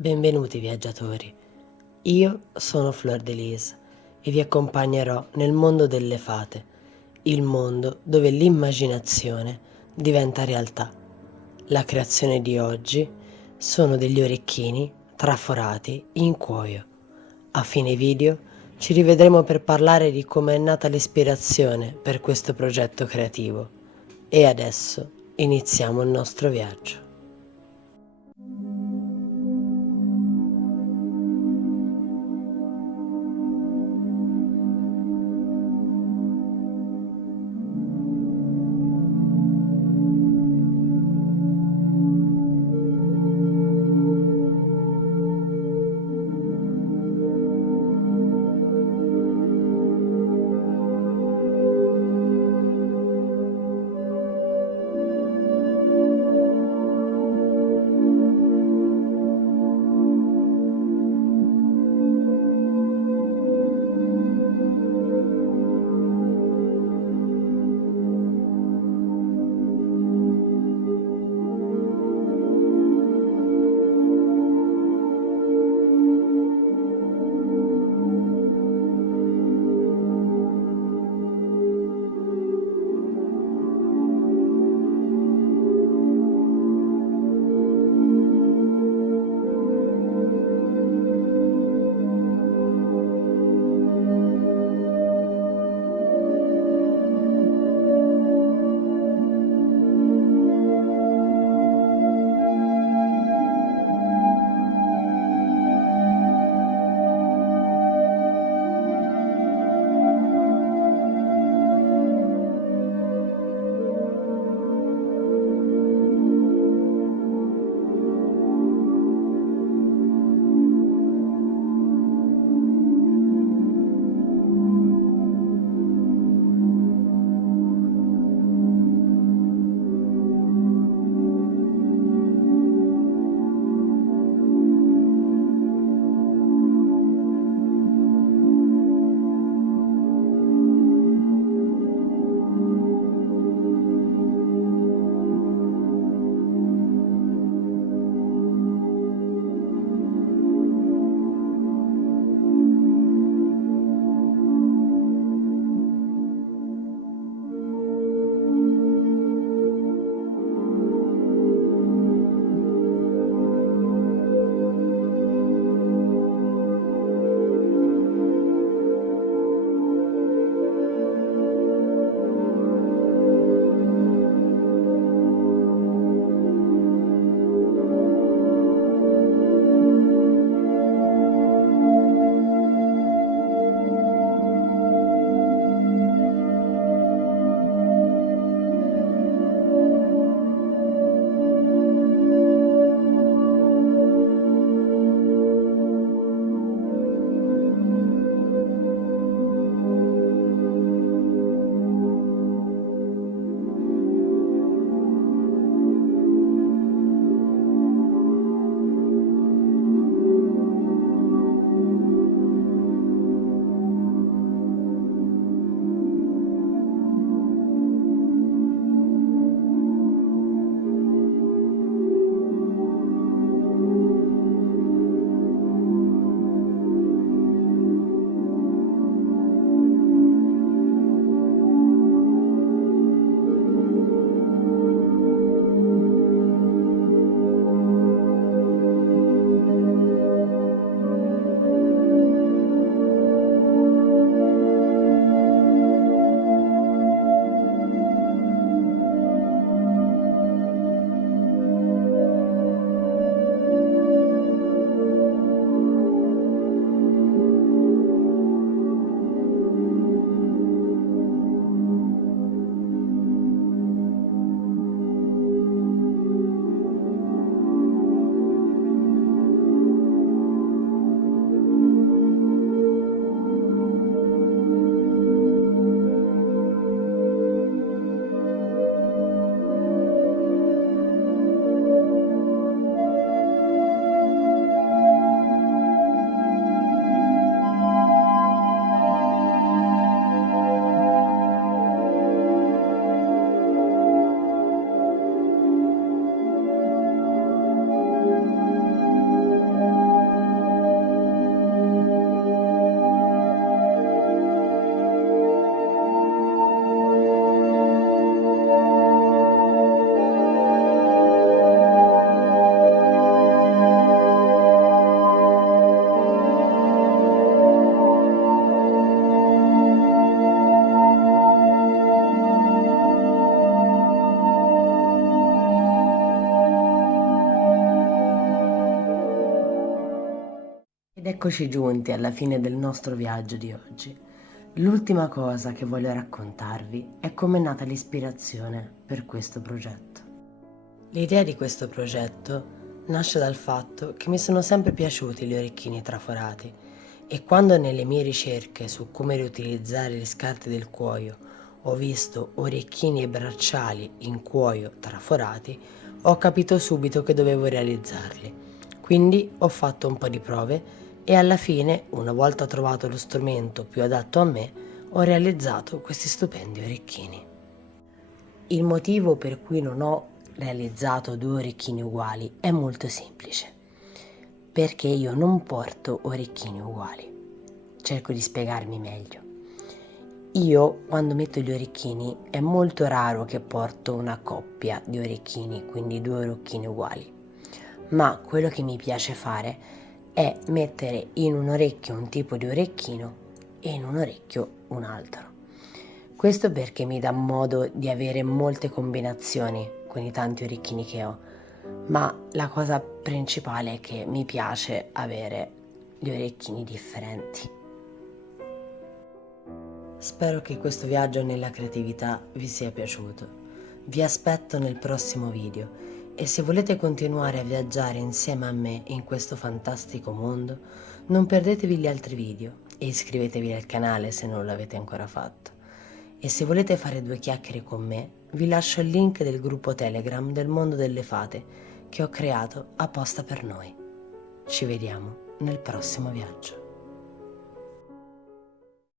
Benvenuti viaggiatori, io sono Fleur de Lis e vi accompagnerò nel mondo delle fate, il mondo dove l'immaginazione diventa realtà. La creazione di oggi sono degli orecchini traforati in cuoio. A fine video ci rivedremo per parlare di come è nata l'ispirazione per questo progetto creativo. E adesso iniziamo il nostro viaggio. Ed eccoci giunti alla fine del nostro viaggio di oggi. L'ultima cosa che voglio raccontarvi è come è nata l'ispirazione per questo progetto. L'idea di questo progetto nasce dal fatto che mi sono sempre piaciuti gli orecchini traforati e quando nelle mie ricerche su come riutilizzare le scarpe del cuoio ho visto orecchini e bracciali in cuoio traforati, ho capito subito che dovevo realizzarli. Quindi ho fatto un po' di prove e alla fine, una volta trovato lo strumento più adatto a me, ho realizzato questi stupendi orecchini. Il motivo per cui non ho realizzato due orecchini uguali è molto semplice, perché io non porto orecchini uguali. Cerco di spiegarmi meglio. Io quando metto gli orecchini è molto raro che porto una coppia di orecchini, quindi due orecchini uguali, ma quello che mi piace fare è mettere in un orecchio un tipo di orecchino e in un orecchio un altro. Questo perché mi dà modo di avere molte combinazioni con i tanti orecchini che ho, ma la cosa principale è che mi piace avere gli orecchini differenti. Spero che questo viaggio nella creatività vi sia piaciuto. Vi aspetto nel prossimo video e se volete continuare a viaggiare insieme a me in questo fantastico mondo, non perdetevi gli altri video e iscrivetevi al canale se non l'avete ancora fatto. E se volete fare due chiacchiere con me, vi lascio il link del gruppo Telegram del mondo delle fate che ho creato apposta per noi. Ci vediamo nel prossimo viaggio.